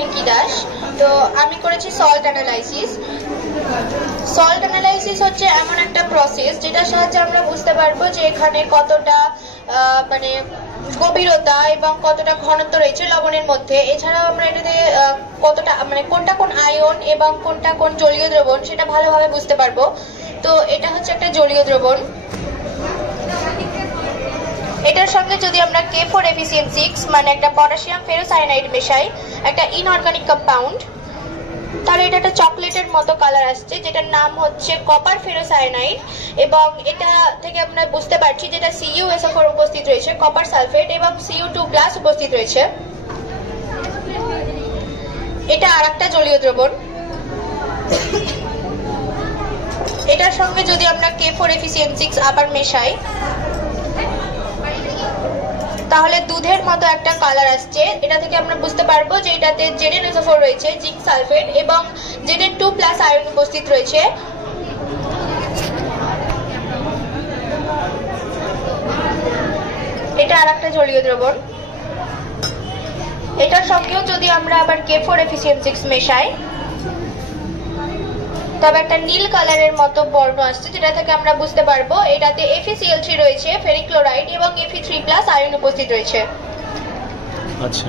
রিঙ্কি দাস। তো আমি করেছি সল্ট অ্যানালাইসিস। সল্ট অ্যানালাইসিস হচ্ছে এমন একটা প্রসেস যেটার সাহায্যে আমরা বুঝতে পারবো যে এখানে কতটা মানে গভীরতা এবং কতটা ঘনত্ব রয়েছে লবণের মধ্যে। এছাড়াও আমরা এটাতে কতটা মানে কোনটা কোন আয়ন এবং কোনটা কোন জলীয় দ্রবণ সেটা ভালোভাবে বুঝতে পারবো। তো এটা হচ্ছে একটা জলীয় দ্রবণ। এটার সঙ্গে যদি আমরা K4FeCN6 মানে একটা পটাশিয়াম ফেরোসায়ানাইড মেশাই, একটা ইনঅর্গানিক কম্পাউন্ড, তাহলে এটা একটা চকলেটের মতো কালার আসছে, যেটার নাম হচ্ছে কপার ফেরোসায়ানাইড। এবং এটা থেকে আমরা বুঝতে পারছি যেটা CuSO4 উপস্থিত রয়েছে, কপার সালফেট, এবং Cu2+ উপস্থিত রয়েছে। এটা আরেকটা জলীয় দ্রবণ। এটার সঙ্গে যদি আমরা K4FeCN6 আবার মেশাই, তাহলে দুধের মতো একটা কালার আসছে। এটা থেকে আমরা বুঝতে পারবো যে এটাতে ZnSO4 রয়েছে, জিঙ্ক সালফেট, এবং Zn2+ আয়ন উপস্থিত রয়েছে। এটা আরেকটা জলীয় দ্রবণ। এটার সঙ্গেও যদি আমরা আবার K4FeCN6 মেশাই, তবে একটা নীল কালারের মতো বর্ণ আসছে, যেটা থেকে আমরা বুঝতে পারবো এটাতে FeCl3 রয়েছে, ফেরিক ক্লোরাইড, এবং Fe3+ আয়ন উপস্থিত রয়েছে। আচ্ছা।